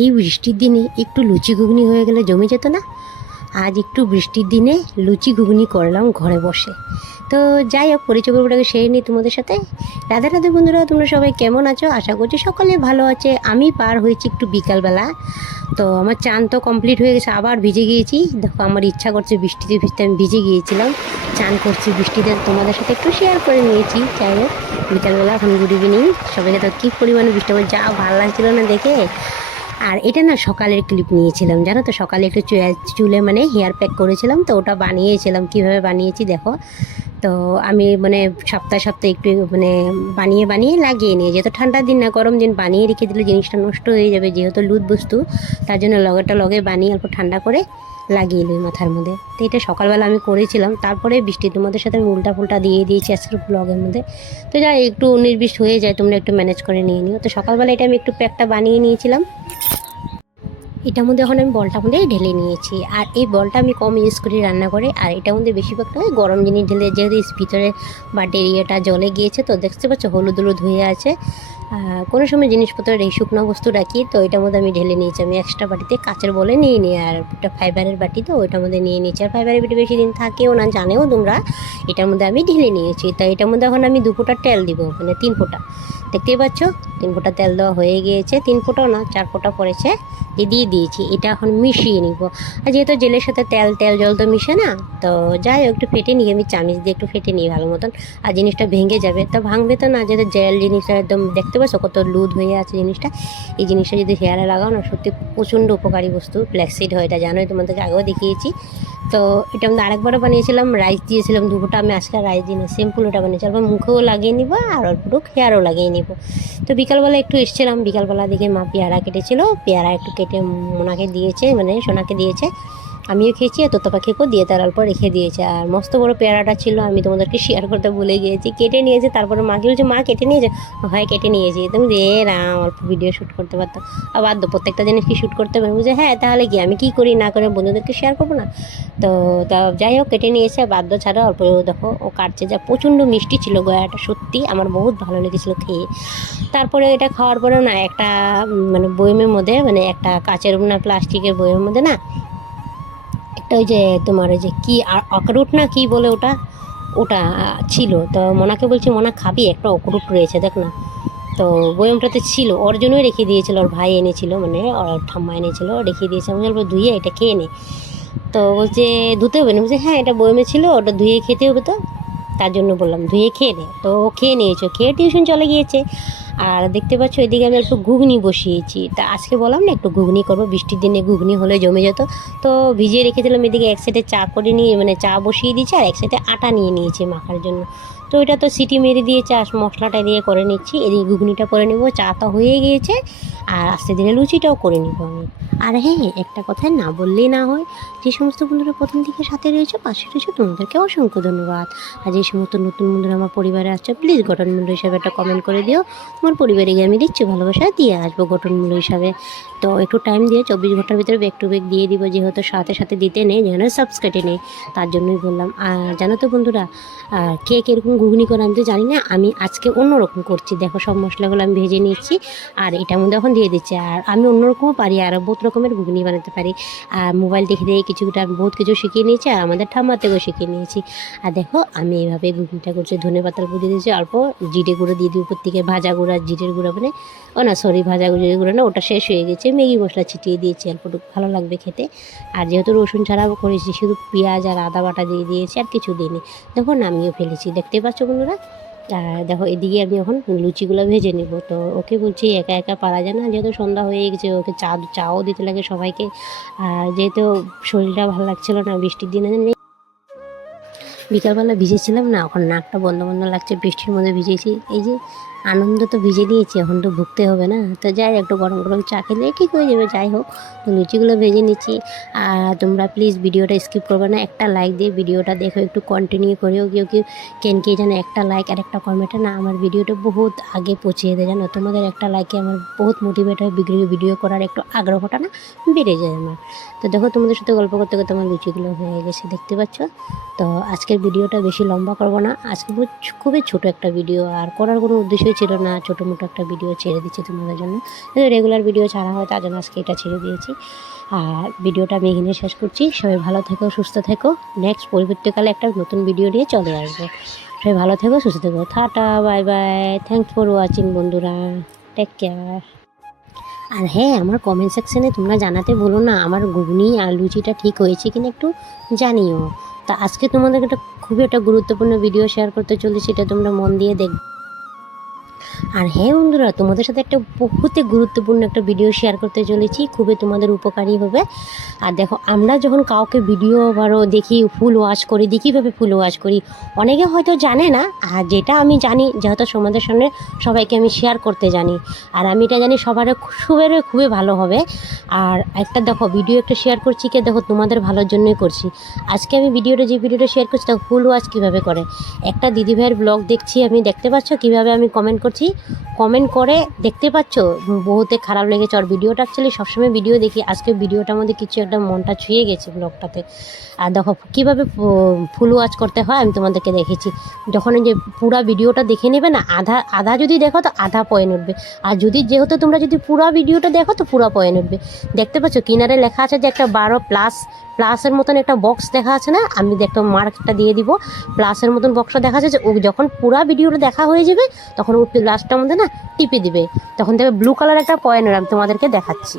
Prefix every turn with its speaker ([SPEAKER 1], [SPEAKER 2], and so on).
[SPEAKER 1] এই বৃষ্টির দিনে একটু লুচি ঘুগনি হয়ে গেলে জমে যেত না? আজ একটু বৃষ্টির দিনে লুচি ঘুগনি করলাম ঘরে বসে। তো যাই হোক, পরিচয় পর্বটাকে সেরে নিই তোমাদের সাথে। রাধে রাধে বন্ধুরা, তোমরা সবাই কেমন আছো? আশা করছি সকলে ভালো আছে। আমি পার হয়েছি একটু বিকালবেলা। তো আমার চান তো কমপ্লিট হয়ে গেছে, আবার ভিজে গিয়েছি। দেখো, আমার ইচ্ছা করছে বৃষ্টিতে ভিজতে, আমি ভিজে গিয়েছিলাম। চান করছি বৃষ্টিতে, তোমাদের সাথে একটু শেয়ার করে নিয়েছি। যাই হোক, বিকালবেলা এখন গুড ইভিনিং সবাইকে তো কী পরিমাণে বৃষ্টি আমার যা ভালো লাগছিল না দেখে। আর এটা না সকালের ক্লিপ নিয়েছিলাম, জানো তো? সকালে একটু চুলে মানে হেয়ার প্যাক করেছিলাম, তো ওটা বানিয়েছিলাম। কীভাবে বানিয়েছি দেখো? তো আমি মানে সপ্তাহে সপ্তাহে একটু মানে বানিয়ে বানিয়ে লাগিয়ে নিয়ে যেহেতু ঠান্ডার দিন না, গরম দিন, বানিয়ে রেখে দিলে জিনিসটা নষ্ট হয়ে যাবে যেহেতু লুদ বস্তু, তার জন্য লগেটা লগে বানিয়ে অল্প ঠান্ডা করে লাগিয়ে নিই মাথার মধ্যে। তো এটা সকালবেলা আমি করেছিলাম। তারপরে বৃষ্টি, তোমাদের সাথে আমি উল্টা ফুলটা দিয়ে দিয়েছি আজকের ব্লগের মধ্যে। তো যা একটু বিশ হয়ে যায়, তোমরা একটু ম্যানেজ করে নিয়ে নিও। তো সকালবেলা এটা আমি একটু প্যাকটা বানিয়ে নিয়েছিলাম। এটার মধ্যে এখন আমি বলটা মধ্যে ঢেলে নিয়েছি। আর এই বলটা আমি কম ইউজ করি রান্না করে আর এটার মধ্যে বেশিরভাগটা গরম জিনিস ঢেলে, যেহেতু ভিতরে বাটির ইয়েটা জলে গিয়েছে, তো দেখতে পাচ্ছ হলুদ হলুদ হয়ে আছে। কোনো সময় জিনিসপত্রের এই শুকনো বস্তু রাখি, তো এটার মধ্যে আমি ঢেলে নিয়েছি। আমি এক্সট্রা বাটিতে কাচের বলে নিয়ে নিই, আর একটা ফাইবারের বাটি, তো ওইটার মধ্যে নিয়ে নিয়েছি। আর ফাইবারের বাটি বেশি দিন থাকেও না, জানেও তোমরা, এটার মধ্যে আমি ঢেলে নিয়েছি। তো এটার মধ্যে এখন আমি দু ফোঁটা তেল দিব মানে তিন ফোঁটা। দেখতেই পাচ্ছ? তিন ফোঁটা তেল দেওয়া হয়ে গিয়েছে। তিন ফোঁটাও না, চার ফোঁটা পড়েছে। দিয়ে দিয়ে দিয়েছি। এটা এখন মিশিয়ে নিব। আর যেহেতু জেলের সাথে তেল তেল, জল তো মিশে না, তো যাই হোক, একটু ফেটে নিই। আমি চামিচ দিয়ে একটু ফেটে নিই ভালো মতন। আর জিনিসটা ভেঙে যাবে। তো ভাঙবে তো না, যেহেতু জেল জিনিসটা একদম দেখতে পাচ্ছ কত লুদ হয়ে আছে জিনিসটা। এই জিনিসটা যদি হেয়ারে লাগাও না, সত্যি প্রচণ্ড উপকারী বস্তু। ফ্ল্যাক্সিড হয়, এটা জানোই, তোমাদেরকে আগেও দেখিয়েছি। তো এটা আমি আরেকবারও বানিয়েছিলাম রাইস দিয়েছিলাম দুপুরটা আমি আজকে রাইস দিই না সিম্পল ওটা বানিয়েছি। মুখেও লাগিয়ে নিব আর অল্পটুকু হেয়ারও লাগিয়ে নিব। তো বিকালবেলা একটু এসেছিলাম বিকালবেলা দিকে মা পেয়ারা কেটেছিল। পেয়ারা একটু কেটে মোনাকে দিয়েছে মানে সোনাকে দিয়েছে। আমিও খেয়েছি আর তোতা পাখিকেও দিয়ে তার অল্প রেখে দিয়েছে। আর মস্ত বড় পেয়ারাটা ছিল, আমি তোমাদেরকে শেয়ার করতে ভুলে গিয়েছি। কেটে নিয়েছে, তারপরে মাকে বলছে, মা, কেটে নিয়েছে? হয়, কেটে নিয়েছি। তুমি রে রাম, অল্প ভিডিও শ্যুট করতে পারতাম আর বাধ্য প্রত্যেকটা জিনিস কি শ্যুট করতে পারব যে হ্যাঁ তাহলে কি, আমি কি করি, না করে বন্ধুদেরকে শেয়ার করব না? তো তা যাই হোক, কেটে নিয়েছে বাধ্য ছাড়া, অল্প দেখো, ও কাটছে যা, প্রচণ্ড মিষ্টি ছিল গয়াটা, সত্যি আমার বহুত ভালো লেগেছিলো খেয়ে। তারপরে এটা খাওয়ার পরে না, একটা মানে বয়মের মধ্যে মানে একটা কাচের না, প্লাস্টিকের বয়মের মধ্যে না একটা ওই যে তোমার ওই যে কি অকরুট না কি বলে ওটা? ওটা ছিল। তো মনাকে বলছি, মনা, খাবি? একটা অকরুট রয়েছে, দেখ না। তো বয়মটাতে ছিল। ওর জন্যই রেখে দিয়েছিল, ওর ভাই এনেছিল মানে ওর ঠাম্মা এনেছিল রেখে দিয়েছে। আমি বলব ধুয়ে এটা খেয়ে নে। তো বলছে, ধুতে হবে না? বলছে হ্যাঁ এটা বয়মে ছিল, ওটা ধুয়ে খেতে হবে তো। তার জন্য বললাম, ধুয়ে খেয়ে নে। তো ও খেয়ে নিয়েছো। খেয়ে টিউশন চলে গিয়েছে। আর দেখতে পাচ্ছ, এদিকে আমি একটু ঘুগনি বসিয়েছি। তা আজকে বললাম না, একটু ঘুগনি করব, বৃষ্টির দিনে ঘুগনি হলে জমে যেত। তো ভিজিয়ে রেখেছিলাম, এদিকে এক সাইডে চা করে নিয়ে মানে চা বসিয়ে দিয়েছি, আর এক সাইডে আটা নিয়ে নিয়েছি মাখার জন্য। তো ওইটা তো সিটি মেরে দিয়ে চা মশলাটা দিয়ে করে নিচ্ছি। এদিকে ঘুগনিটা করে নেব, চা তো হয়ে গিয়েছে। আর আস্তে ধীরে লুচিটাও করে নিব আমি। আর হ্যাঁ একটা কথা না বললেই না হয়, যে সমস্ত বন্ধুরা প্রথম থেকে সাথে রয়েছে, পাশে রয়েছে তোমাদেরকে অসংখ্য ধন্যবাদ। আর যে সমস্ত নতুন বন্ধুরা আমার পরিবারে আসছে প্লিজ গঠনমূল্য হিসাবে একটা কমেন্ট করে দিও। আমার পরিবারে গিয়ে আমি দিচ্ছি ভালোবাসা, দিয়ে আসব গঠনমূল্য হিসাবে। তো একটু টাইম দিয়ে চব্বিশ ঘণ্টার ভিতরে ব্যাক টু ব্যাক দিয়ে দিব, যেহেতু সাথে সাথে দিতে নেই, যেন সাবস্ক্রাইবে নেই, তার জন্যই বললাম। আর জানো তো বন্ধুরা কে কীরকম ঘুগনি করে আমি তো জানি না, আমি আজকে অন্যরকম করছি। দেখো সব মশলাগুলো আমি ভেজে নিচ্ছি আর এটার মধ্যে এখন দিয়ে দিচ্ছি। আর আমি অন্যরকমও পারি, আর বহুত রকমের ঘুগনি বানাতে পারি। আর মোবাইল দেখে দেখে কিছুটা আমি বহুত কিছু শিখিয়ে নিয়েছি আর আমাদের ঠাম্মার থেকেও শিখিয়ে নিয়েছি। আর দেখো আমি এইভাবে ঘুগনিটা করছি, ধনে পাতার গুঁড়ো দিয়েছি, অল্প জিরে গুঁড়ো দিয়ে দিই উপর থেকে, ভাজা গুঁড়া জিরের গুঁড়ো মানে ও না সরি ভাজা জিরে গুঁড়ো না, ওটা শেষ হয়ে গেছে। ম্যাগি মশলা ছিটিয়ে দিয়েছি, অল্পটুকু ভালো লাগবে খেতে। আর যেহেতু রসুন ছাড়াও করেছি, শুধু পেঁয়াজ আর আদা বাটা দিয়ে দিয়েছি, আর কিছু দিইনি। দেখো নামিয়েও ফেলেছি, দেখতে পাচ্ছ বন্ধুরা আর দেখো এদিকে আমি এখন লুচিগুলো ভেজে নেব। তো ওকে বলছি, একা একা পারা যায় না, যেহেতু সন্ধ্যা হয়ে গেছে, ওকে চা, চাও দিতে লাগে সবাইকে। আর যেহেতু শরীরটা ভালো লাগছিল না, বৃষ্টির দিনে বিকালবেলা ভিজেছিলাম না এখন নাকটা বন্ধ বন্ধ লাগছে, বৃষ্টির মধ্যে ভিজেছি। এই যে আনন্দ তো ভিজে নিয়েছি এখন তো ভুগতে হবে না। তো যাই, একটু গরম গরম চা খেলে ঠিক হয়ে যাবে, যাই হোক। তো লুচিগুলো ভেজে নিচ্ছি। আর তোমরা প্লিজ ভিডিওটা স্কিপ করবে না, একটা লাইক দিয়ে ভিডিওটা দেখো, একটু কন্টিনিউ করেও কেউ কেউ কেন কে জানে একটা লাইক আর একটা কমেন্টে না, আমার ভিডিওটা বহুত আগে পৌঁছিয়ে দেয় জানো? তোমাদের একটা লাইকে আমার বহুত মোটিভেট হয় ভিডিও করার একটু আগ্রহটা না বেড়ে যায় আমার। তো দেখো, তোমাদের সাথে গল্প করতে করতে আমার লুচিগুলো হয়ে গেছে, দেখতে পাচ্ছ? তো আজকের ভিডিওটা বেশি লম্বা করব না, আজকে খুবই ছোট একটা ভিডিও আর করার কোনো উদ্দেশ্যই একদমই ছিল না ছোটো মোটো একটা ভিডিও ছেড়ে দিচ্ছি তোমাদের জন্য। রেগুলার ভিডিও ছাড়া হয়, তার জন্য আজকে এটা ছেড়ে দিয়েছি। আর ভিডিওটা আমি এখানে শেষ করছি। সবাই ভালো থেকো, সুস্থ থেকো। নেক্সট পরবর্তীকালে একটা নতুন ভিডিও নিয়ে চলে আসব। সবাই ভালো থেকো, সুস্থ থেকো। Tata bye bye thanks for watching বন্ধুরা। টেক কেয়ার আর হ্যাঁ আমার কমেন্ট সেকশানে তোমরা জানাতে বলো না, আমার ঘুগনি আর লুচিটা ঠিক হয়েছে কিনা একটু জানিও। তা আজকে তোমাদের একটা খুবই একটা গুরুত্বপূর্ণ ভিডিও শেয়ার করতে চলেছি সেটা তোমরা মন দিয়ে দেখ আর হ্যাঁ বন্ধুরা, তোমাদের সাথে একটা বহুতে গুরুত্বপূর্ণ একটা ভিডিও শেয়ার করতে চলেছি। খুবই তোমাদের উপকারী হবে। আর দেখো, আমরা যখন কাউকে ভিডিও বারো দেখি ফুল ওয়াশ করি, দেখি কীভাবে ফুল ওয়াশ করি, অনেকে হয়তো জানে না, আর যেটা আমি জানি, যেহেতু সমাজের সামনে সবাইকে আমি শেয়ার করতে জানি, আর আমি এটা জানি সবার খুবই খুবই ভালো হবে। আর একটা দেখো ভিডিও একটা শেয়ার করছি কে, দেখো তোমাদের ভালোর জন্যই করছি। আজকে আমি ভিডিওটা যে ভিডিওটা শেয়ার করছি দেখো ফুল ওয়াশ কীভাবে করে? একটা দিদিভাইয়ের ব্লগ দেখছি, আমি দেখতে পাচ্ছ কীভাবে আমি কমেন্ট করছি কমেন্ট করে দেখতে পাচ্ছ? বহুতে খারাপ লেগেছে। আর ভিডিওটা অ্যাকচুয়ালি সবসময় ভিডিও দেখি। আজকে ভিডিওটার মধ্যে কিছু একটা মনটা ছুঁয়ে গেছে ব্লগটাতে আর দেখো, কীভাবে ফুল ওয়াচ করতে হয় আমি তোমাদেরকে দেখেছি। যখন যে পুরা ভিডিওটা দেখে নেবে না, আধা আধা যদি দেখো তো আধা পয়েন্ট উঠবে। আর যদি, যেহেতু তোমরা যদি পুরা ভিডিওটা দেখো তো পুরা পয়েন্ট উঠবে। দেখতে পাচ্ছ, কিনারে লেখা আছে যে একটা বারো প্লাস প্লাসের মতন একটা বক্স দেখা আছে না, আমি একটা মার্কটা দিয়ে দিব। প্লাসের মতন বক্সটা দেখা যাচ্ছে ও যখন পুরো ভিডিওটা দেখা হয়ে যাবে, তখন ও প্লাসটার মধ্যে না টিপে দিবে। তখন দেখবে ব্লু কালার একটা পয়েন্ট আমি তোমাদেরকে দেখাচ্ছি।